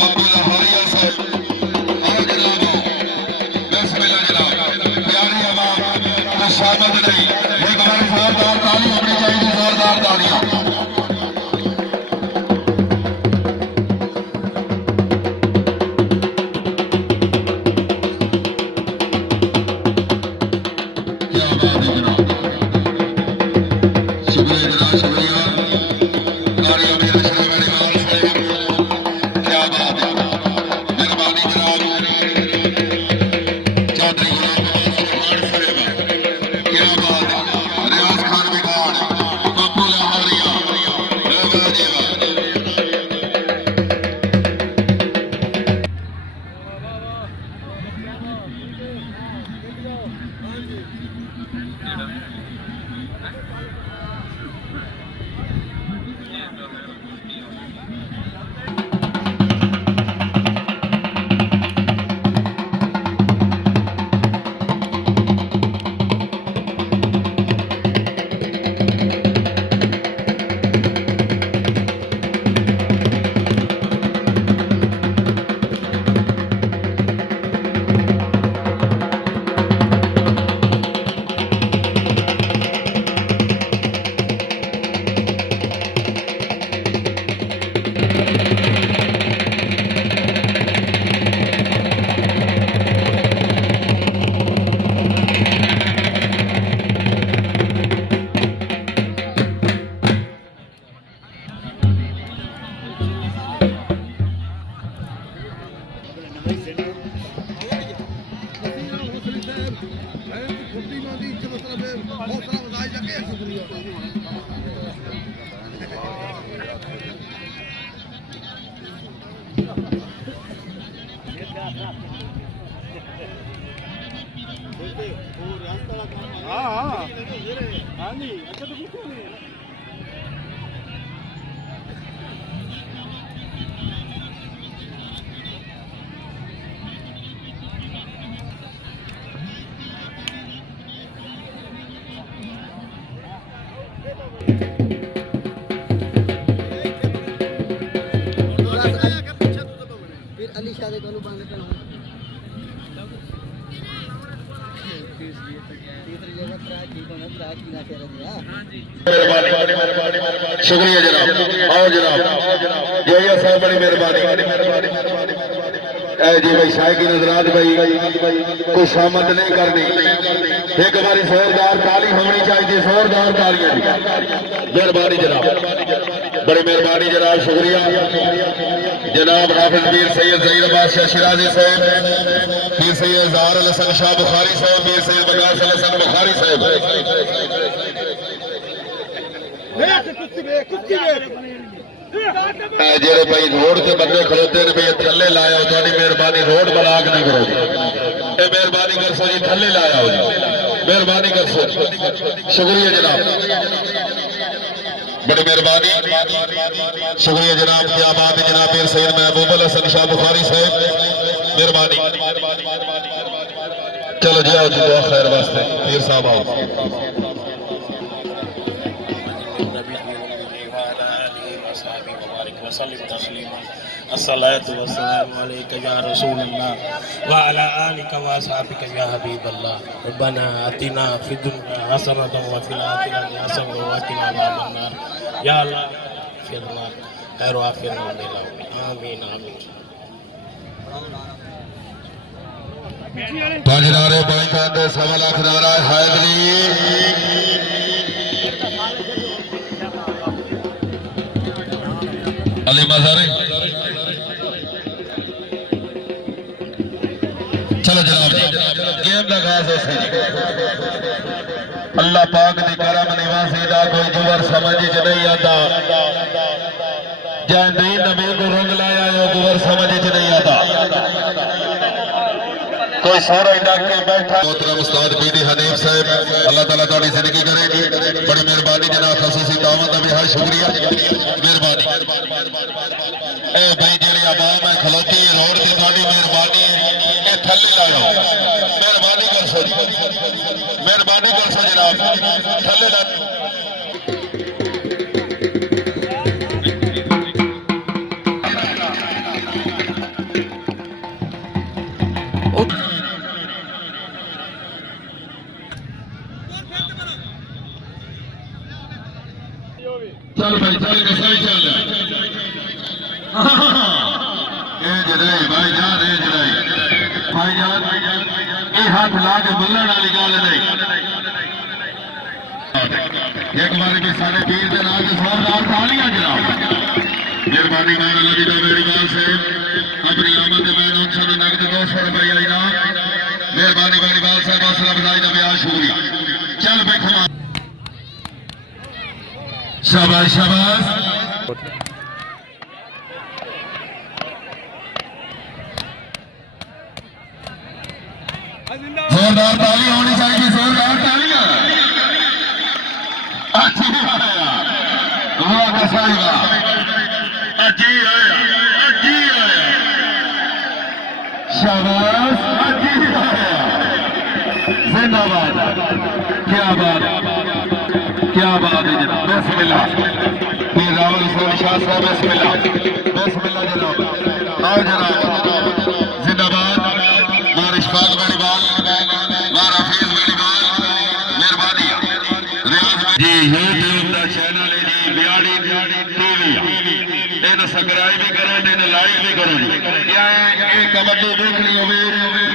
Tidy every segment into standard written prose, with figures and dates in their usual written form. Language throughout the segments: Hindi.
पापू लाहौरी साहब आओ जनाब बिस्मिल्लाह जनाब प्यारी आवाम खुशामद नहीं एक बार जोरदार ताली होनी चाहिए जोरदार तालियां शुक्रिया जनाब आओ जनाब जोया साहब बड़ी मेहरबानी जी भाई शाह की नजरात भाई कोई शामत नहीं करनी एक बारी जोरदार ताली होनी चाहिए जोरदार तालियां मेहरबानी जनाब बड़ी मेहरबानी जनाब शुक्रिया जनाब हाफिज पीर सैयद ज़हीर बादशाह शिराजी साहब पीर सैयद ज़ाहर हसन शाह बुखारी साहब पीर सैयद बगास हसन बुखारी साहब जेड़े भाई रोड से बंदे खलोते ने भाई थले लाया थोड़ी मेहरबानी रोड ब्लॉक नहीं करो ये मेहरबानी कर सो जी थले लाया हो मेहरबानी कर सो शुक्रिया जनाब बड़ी मेहरबानी शुक्रिया जनाब क्या बात है जनाब पीर सैयद महबूब हसन शाह बुखारी साहब मेहरबानी चलो जी आओ जी दुआ खैर वास्ते पीर साहब आओ अस्सलातु वस्सलामु अलैका या रसूल अल्लाह व अला आलिका व असहाबिका या हबीब अल्लाह रब्बना आतिना फिद दुनिया हसनतन व फिल आखिरति हसनतन व क़िना अज़ाबन नार या अल्लाह फिरना खैर व फिरना मिला आमीन आमीन बाजनारे बाईकान दे 1.25 लाख नारा हैदरी अली मज़ारे चलो जनाब जी गेम का खास है अल्लाह पाक दी करम निवासी दा कोई जुवर समझ च नहीं आता जै दीन नबी को रंग लाया वो जुवर समझ च नहीं आता कोई सोरा डाके बैठा मोहतरम उस्ताद बीडी हनीफ साहब अल्लाह ताला तुम्हारी जिंदगी करेगी बड़ी मेहरबानी जनाब खसूसी दावत का भी है शुक्रिया मेहरबानी ए भाई जेड़ी आवाम है खलोती है रोड की थोड़ी मेहरबानी है थल्ले लाओ मेहरबानी कर सो जनाब थल्ले ला भाईजान भाईजान ये हाथ ला के बुल्लण वाली गल नहीं एक बार भी सारे वीर के नाम जोरदार तालियां जनाब मेहरबानी वेणीवाल साहब अपनी आमद मैदान से नगद 200 रुपये इनाम मेहरबानी वेणीवाल साहब हौसला अफजाई का बेहद शुक्रिया चल भाई खमा शाबाश शाबाश जोरदार ताली होनी चाहिए जोरदार तालियां अच्छी आया वाह कसाई वाह अच्छी आया शाबाश अच्छी आया जिंदाबाद क्या बात है जनाब बिस्मिल्लाह पीर रावल हुसैन शाह साहब बिस्मिल्लाह जनाब आओ जनाब जिंदाबाद मार इशफाक वेणीवाल मार हफीज वेणीवाल मेहरबानी जी यूट्यूब का चैनल है जी बियाड़ी टीवी इन सब्सक्राइब भी करो इन लाइक भी करो जी क्या है ये कबड्डी देखनी हो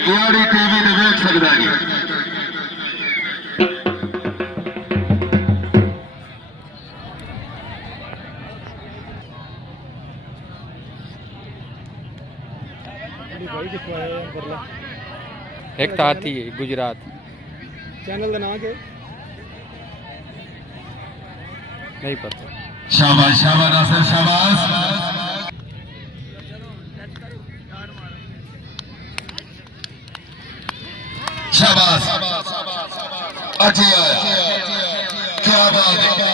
बियाड़ी टीवी ते देख सकदा जी एक हाथी गुजरात चैनल का नाम क्या नहीं पता शाबाश शाबाश नासिर शाबाश शाबाश अच्छी आया क्या बात है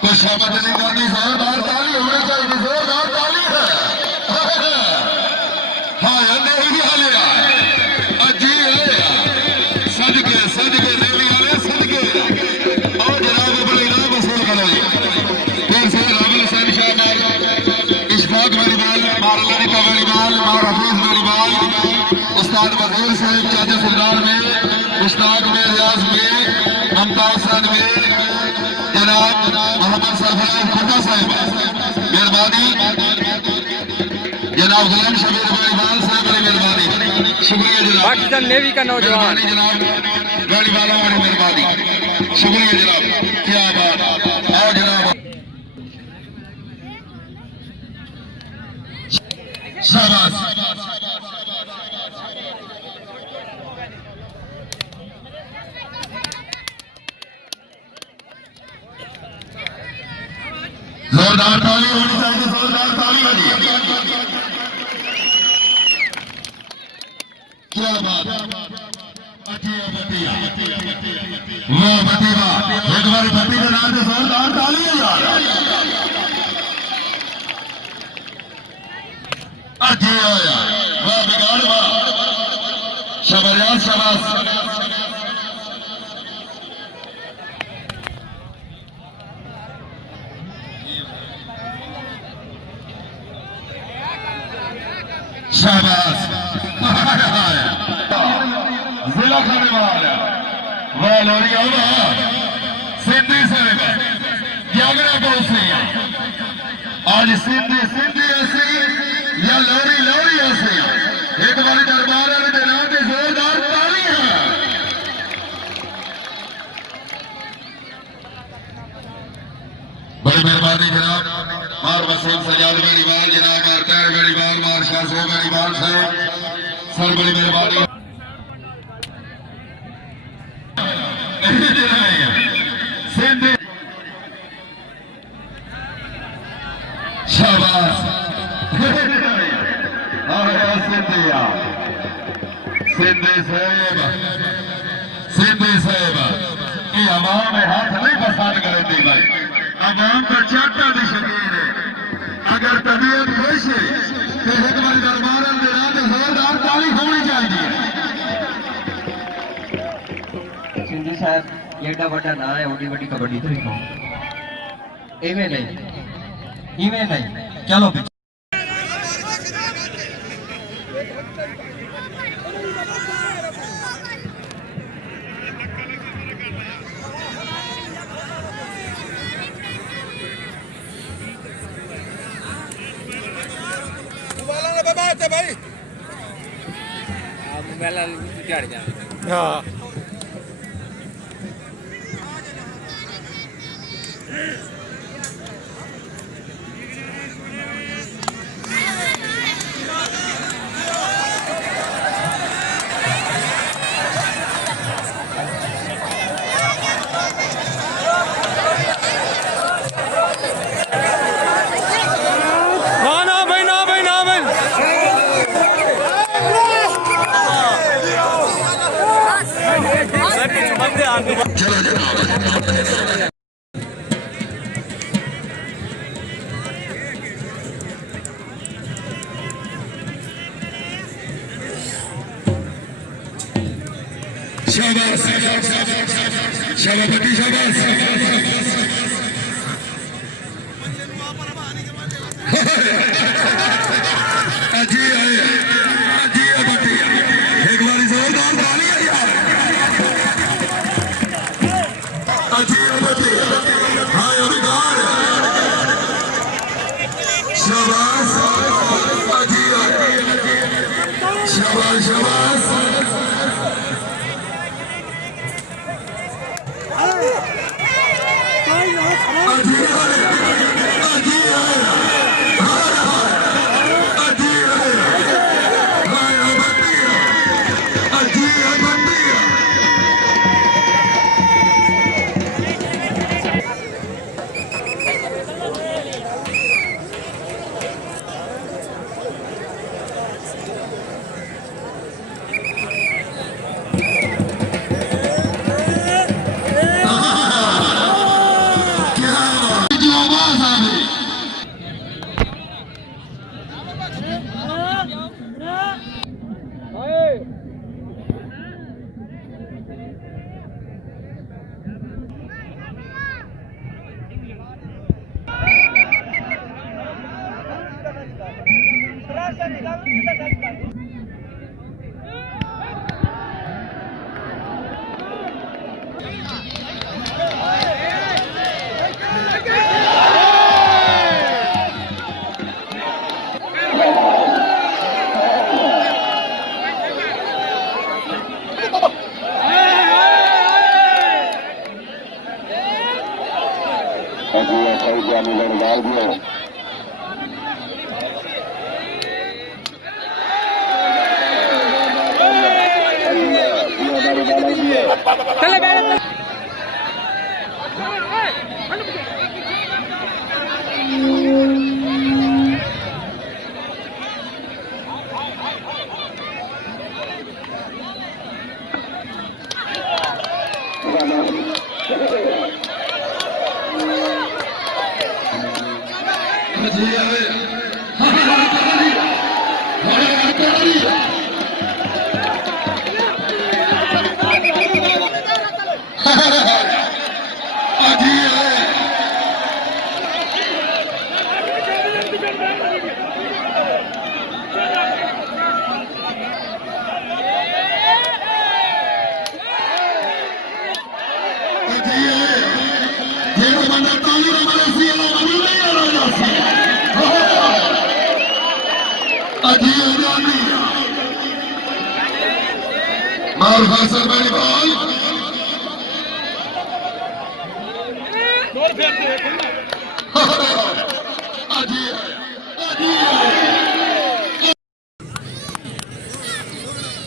कोई शब्द नहीं करनी जोरदार ताली होनी चाहिए जोरदार ताली है हाँ नहीं हाले अजी सदके सदके नहीं हाले सदके और जनाब अपने इनाम वसूल करो जी फिर से रावल हुसैन शाह मार इशफाक वेणीवाल मार ललिता वेणीवाल मार हफीज वेणीवाल उस्ताद वजीर साहब चाचा सरदार में मुश्ताक में रियाज में ममता हसन में जनाब मोहम्मद सरफराज खुदा साहब मेहरबानी जनाब गुलाम शबीर वेणीवाल साहब बड़ी मेहरबानी शुक्रिया जनाब पाकिस्तान नेवी का नौजवान जनाब वेणीवाल बड़ी मेहरबानी शुक्रिया जनाब क्या बात आओ जनाब शाबाश जोरदार ताली होनी चाहिए जोरदार ताली होनी क्या बात वो भतीवा एक बार भती के नाम से जोरदार ताली है यार अच्छी होया वाह बिगाड़ वाह शबरियात शाबाश शाबाश जिला खाने वाला वाह लोरी सिंधी साहब जागरा बहुत सही है आज सिंधी ऐसी या लोरी ऐसी एक बार दरबार वाले के नाम पे जोरदार ताली है बड़ी मेहरबानी जनाब मार वसीम सजाद वेणीवाल जनाब मार तैर वेणीवाल मार शाह वेणीवाल साहब सर बड़ी मेहरबानी सिंधी शाबाश सिंधी साहब ये अवाम में हाथ नहीं पसंद करेंगे भाई अवाम का चाटा भी शकीन है अगर तबीयत खुश है तो एक बार दरबार जोरदार ताली होनी चाहिए सिंधी साहब एडा बड़ा ना है ओडी बड़ी कबड्डी तो इवें नहीं चलो हाँ शाबाश शाबाश बटी शाबाश अजी है बटी एक बार जोरदार तालियां यार अजी है बटी हां यार शाबाश अजी शाबाश शाबाश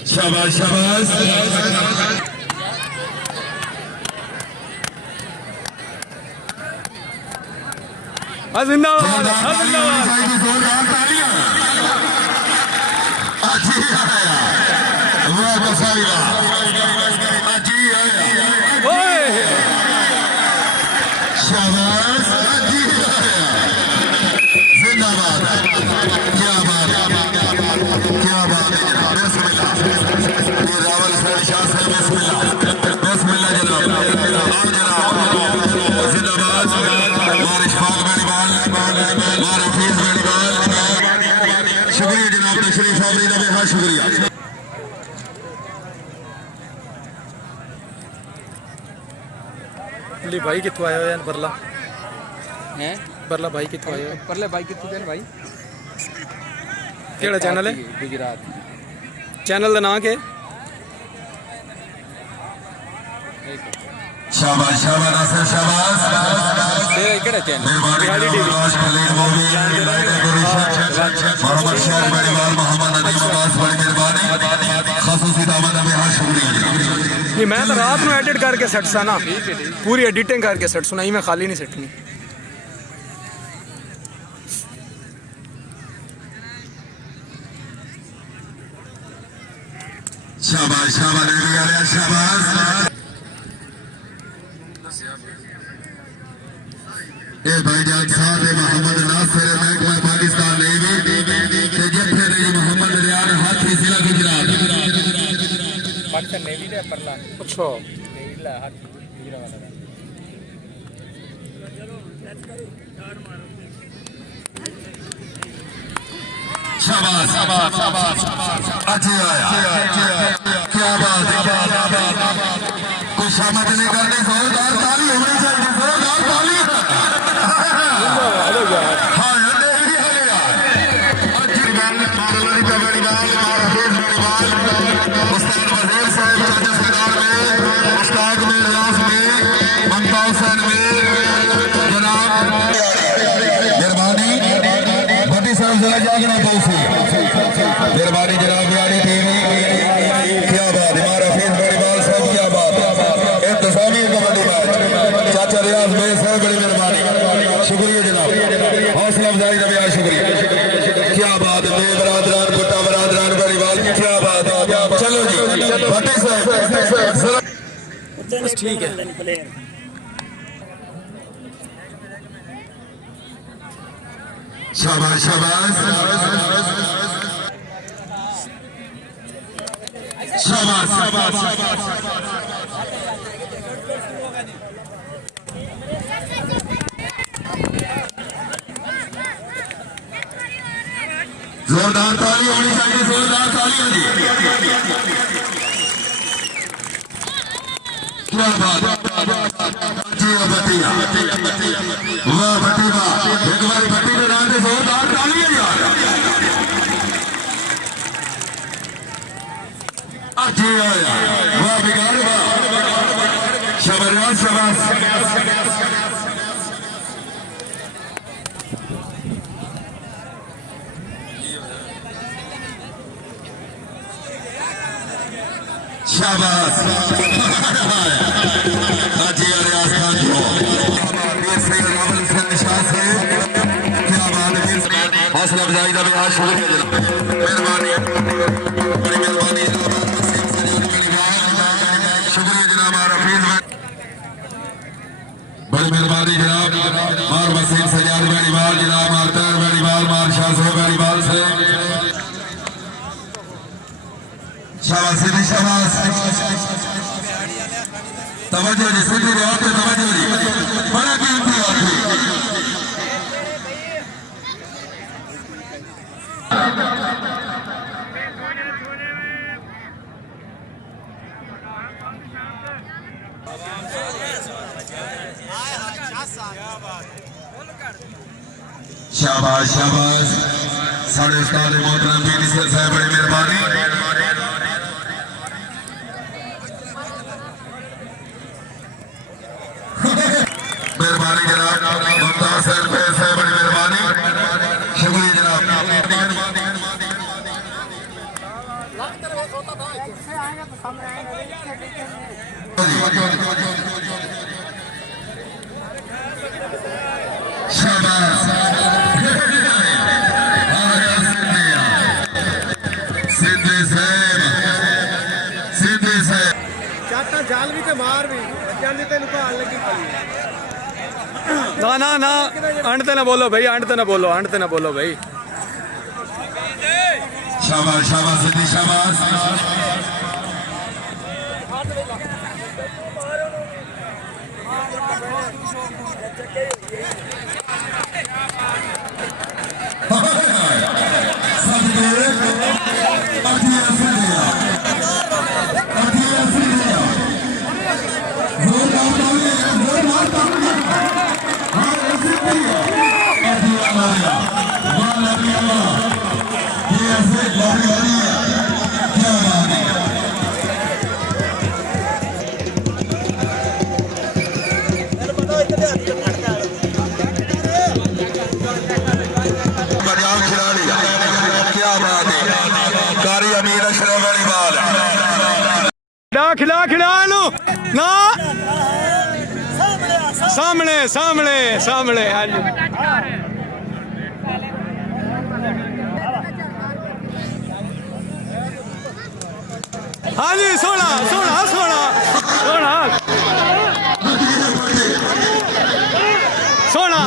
शाबाश शाबाश जिंदाबाद भाई कितों आया यार बरला हैं बरला भाई कितों आया परले भाई कितों गए भाई केड़ा चैनल है? गुजरात चैनल का नाम के? शाबाश शाबाश असर शाबाश तेरा केड़ा चैनल? बिहारी टीवी मोहम्मद शेख बेनीवाल मोहम्मद नदीम अब्बास बड़ी मेहरबानी खासूसी दावत में हां शुक्रिया। नहीं मैं तो रात में एडिट करके सेट सा ना, पूरी एडिटिंग करके सेट सुना ही, मैं खाली नहीं सेटनी। शाबाश शाबाश शाबाश ए भाईजान साहब मोहम्मद नासिर महकमा पाकिस्तान नेवी ते जत्थे ने मोहम्मद रियान हाथी जिला गुजरात पाकिस्तान नेवी दे परला। अच्छा नेवीला हाथी गुजरात वाला शाबाश शाबाश शाबाश अच्छी आया क्या बात है कोई शामत नहीं करनी जोरदार ताली होनी चाहिए जोरदार ताली हाँ मेहरबानी जनाब बिहारी टीवी क्या बात हमारा फेस बनीवाल साहब क्या बात इंतजामी कबड्डी मैच चाचा रियाज में साहब बड़ी मेहरबानी शुक्रिया जनाब हौसला अफजाई का भी शुक्रिया क्या बात है बरादरान बुट्टा बरादरान बनीवाल क्या बात है चलो जी भट्टी साहब ठीक है। शाबाश शाबाश शाबाश शाबाश जोरदार ताली होनी चाहिए जोरदार ताली जी क्या बात जी भट्टिया वाह भट्टी वाह एक बार भट्टी के नाम से जोरदार ताली है यार जी आया वाह बिगाड़ वाह शाबाश शाबाश शाबाश हाजी रियाज खान जी क्या बात है हौसला अफजाई का भी आज शुक्रिया जनाब मेहरबानी बड़ी मेहरबानी शुक्रिया जनाब रफीज बड़ी मेहरबानी जनाब मार वसीम सजाद बेनीवाल जनाब मारतर बेनीवाल मार शाह बेनीवाल से शाबाश सीधी शाबाश तवज्जो जी सीधी रियात पे तवज्जो जी बड़ा कीमती आदमी शाबाश शाबाश साढ़े उस्ताद मोहतरम पीटी साहब बड़ी मेहरबानी मेहरबानी जनाब मुमताज साहब बड़ी मेहरबानी शुक्रिया जनाब शाबाश चाटा जाल भी ते मार भी जाली ते नुकान लगी पड़ी ना ना ना अंत ना बोलो भाई अंत ना बोलो अंत ना बोलो भाई शाबाश शाबाश सिद्धी शाबाश खिला खिला लो ना सामने सामने सामने हाँ जी सोना सोना सोना सोना सोना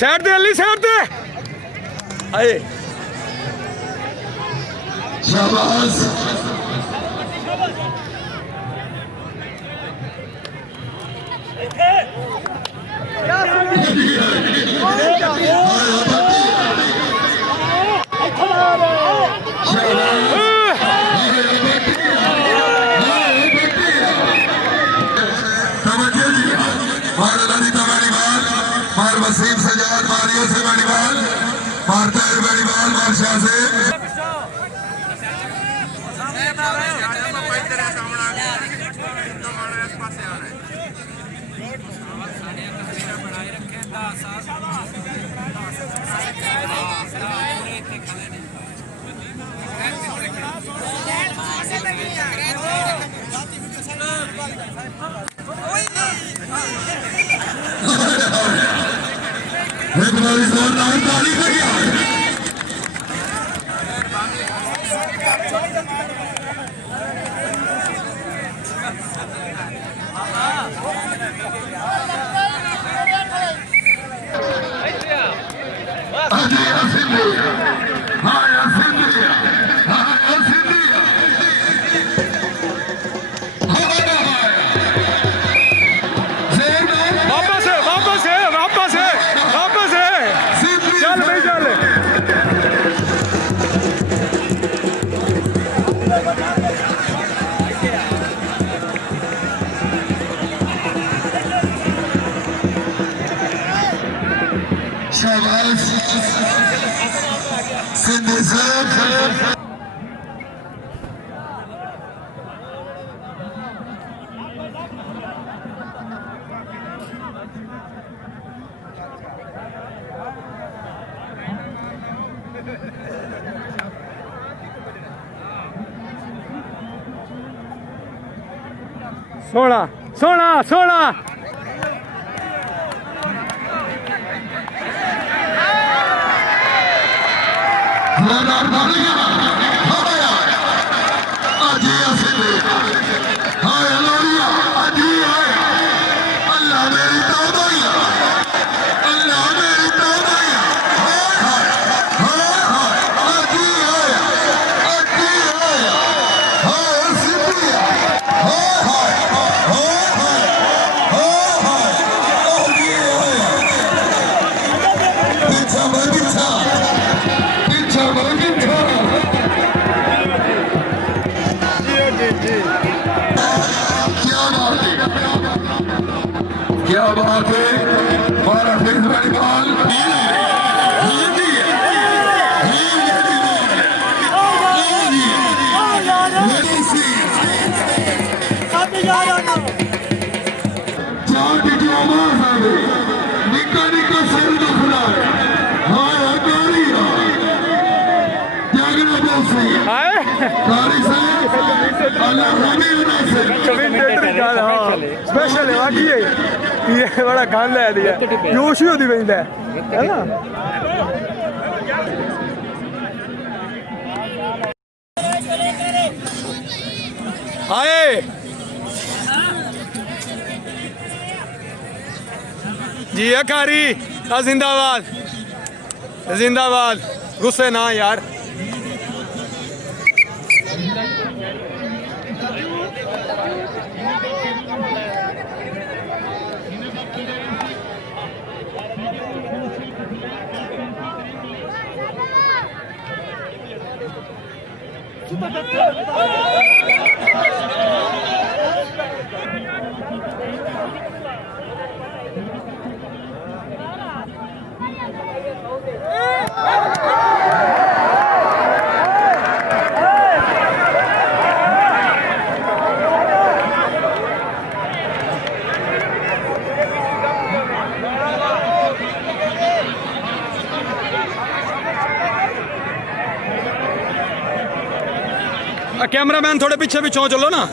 साइड दे अली साइड दे आए शाबाश वसीम सजाद मारियो से वेनिवाल मारता है वेनिवाल बादशाह से एक बार जोरदार ताली बजा शाबाश सिंधी साहब सोना सोना सोना क्या बात है हमारा फिर बड़ी बॉल निका निका सिर दुखना हाँ कारी जागना बहुत सही कारी साहब अल्लाह हमें होना से स्पेशल है बाकी ये बड़ा गान लै दिया जोश ही होती पैंदा है ना आए जी अकारी जिंदाबाद जिंदाबाद गुस्से ना यार कैमरा मैन थोड़े पीछे पिछों चलो ना।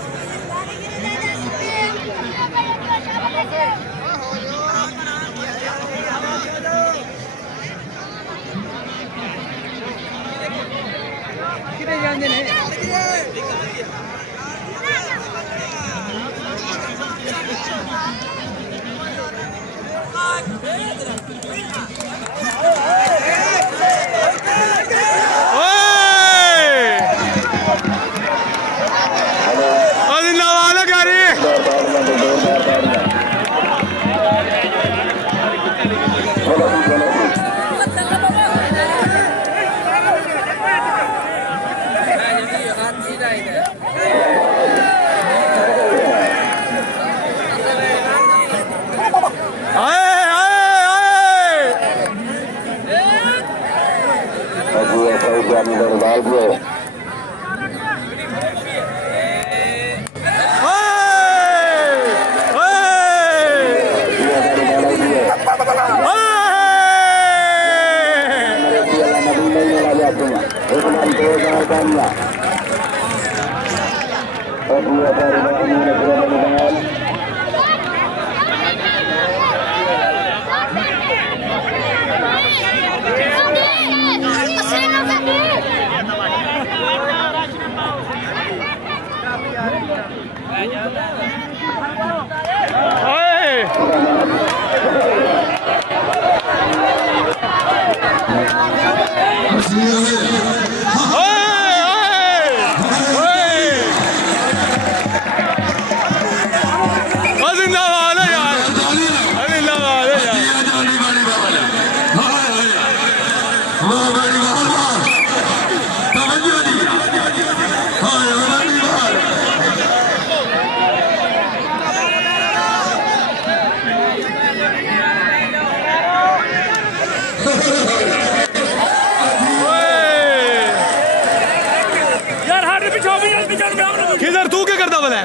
किधर तू क्या करता बोला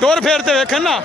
टोर फेरते वेखन ना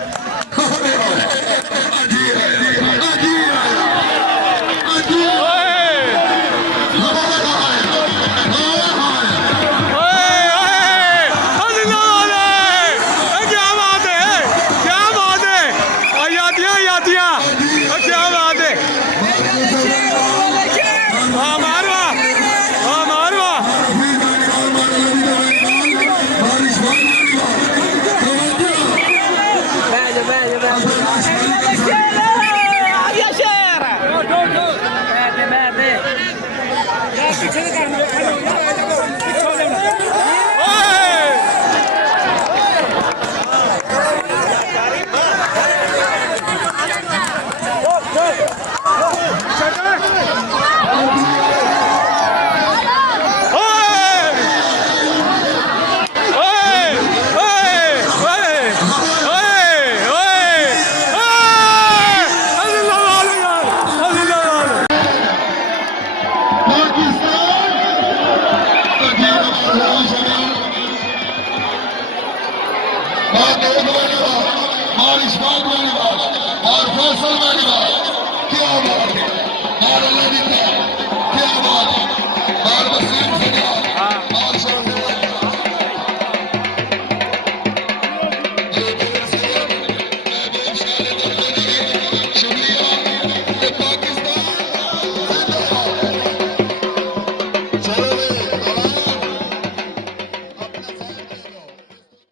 और फैसल क्या बात है।